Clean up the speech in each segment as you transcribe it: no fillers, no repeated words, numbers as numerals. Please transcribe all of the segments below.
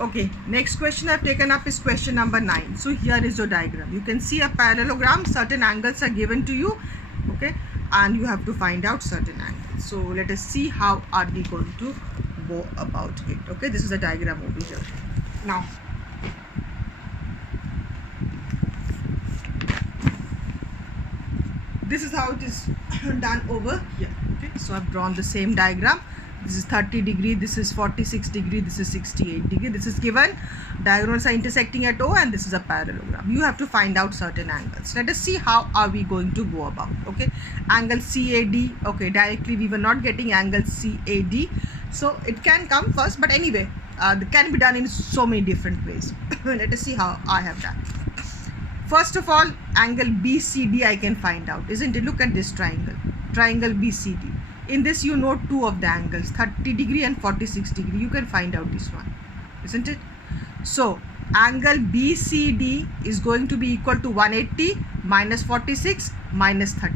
Okay, next question I've taken up is question number 9. So here is your diagram. You can see a parallelogram, certain angles are given to you, okay, and you have to find out certain angles. So let us see how are we going to go about it. Okay, this is a diagram over here. Now, this is how it is done over here. Okay, so I've drawn the same diagram. This is 30 degree, this is 46 degree, this is 68 degree. This is given, diagonals are intersecting at O, and this is a parallelogram. You have to find out certain angles. Let us see how are we going to go about. Okay, angle CAD. Okay, directly we were not getting angle CAD, so it can come first, but anyway, it can be done in so many different ways. Let us see how I have done. First of all, angle BCD I can find out, isn't it? Look at this triangle, triangle BCD. In this, you know two of the angles, 30 degree and 46 degree. You can find out this one, isn't it? So, angle BCD is going to be equal to 180 minus 46 minus 30.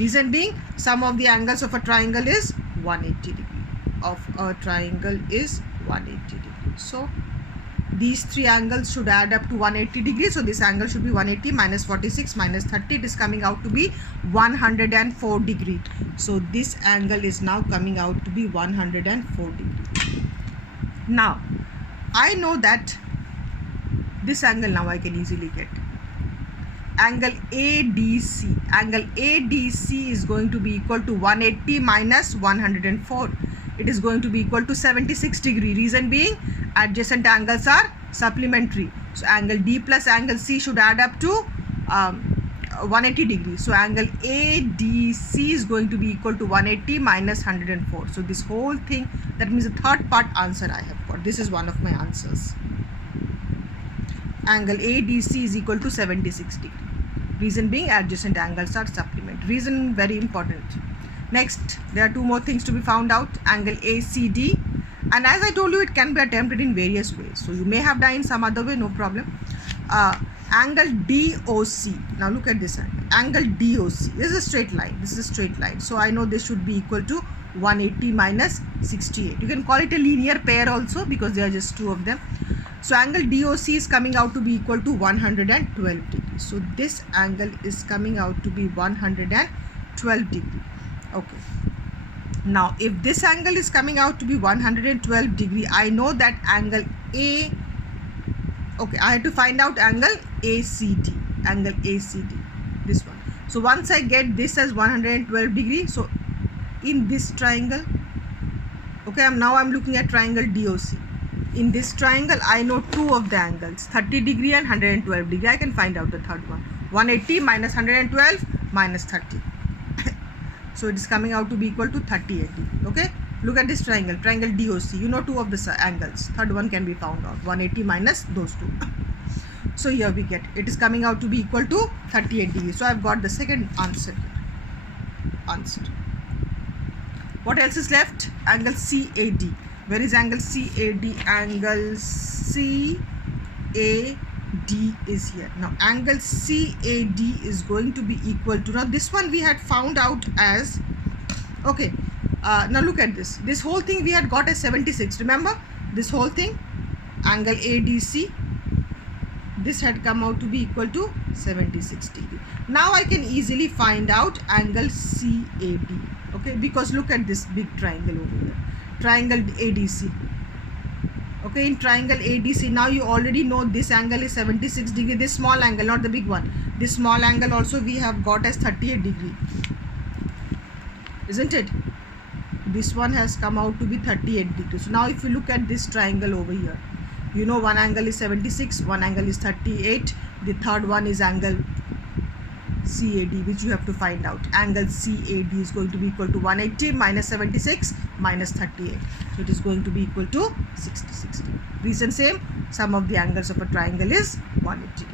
Reason being, sum of the angles of a triangle is 180 degree. Of a triangle is 180 degree. So, these three angles should add up to 180 degrees. So this angle should be 180 minus 46 minus 30. It is coming out to be 104 degree. So this angle is now coming out to be 104 degree. Now, I know that this angle now I can easily get. Angle ADC. Angle ADC is going to be equal to 180 minus 104. It is going to be equal to 76 degree. Reason being, adjacent angles are supplementary. So angle D plus angle C should add up to 180 degrees. So angle ADC is going to be equal to 180 minus 104. So this whole thing, that means the third part answer I have got. This is one of my answers. Angle ADC is equal to 76 degree. Reason being, adjacent angles are supplementary. Reason very important. Next, there are two more things to be found out. Angle ACD, and as I told you, it can be attempted in various ways. So you may have done in some other way, no problem. Angle DOC. Now look at this angle. Angle DOC. This is a straight line. This is a straight line. So I know this should be equal to 180 minus 68. You can call it a linear pair also because there are just two of them. So angle DOC is coming out to be equal to 112 degrees. So this angle is coming out to be 112 degrees. Okay. Now, if this angle is coming out to be 112 degree, I know that angle A. Okay, I have to find out angle ACD. Angle ACD. This one. So once I get this as 112 degree, so in this triangle, okay, I'm looking at triangle DOC. In this triangle, I know two of the angles, 30 degree and 112 degree. I can find out the third one. 180 minus 112 minus 30. So it is coming out to be equal to 38 degree. Okay, look at this triangle, triangle DOC. You know two of the angles. Third one can be found out. 180 minus those two. So here we get it is coming out to be equal to 38 degrees. So I've got the second answer here. Answered. What else is left? Angle CAD. Where is angle CAD? Angle CAD is here. Now angle CAD is going to be equal to, now this one we had found out as, okay, now look at this. This whole thing we had got as 76. Remember this whole thing, angle ADC, this had come out to be equal to 76 degree. Now I can easily find out angle CAD. Okay, because look at this big triangle over here, triangle ADC. Okay, in triangle ADC, now you already know this angle is 76 degree. This small angle, not the big one. This small angle also we have got as 38 degree. Isn't it? This one has come out to be 38 degrees. So now if you look at this triangle over here, you know one angle is 76, one angle is 38. The third one is angle CAD, which you have to find out. Angle CAD is going to be equal to 180 minus 76 minus 38. So it is going to be equal to 66. Reason same, sum of the angles of a triangle is 180.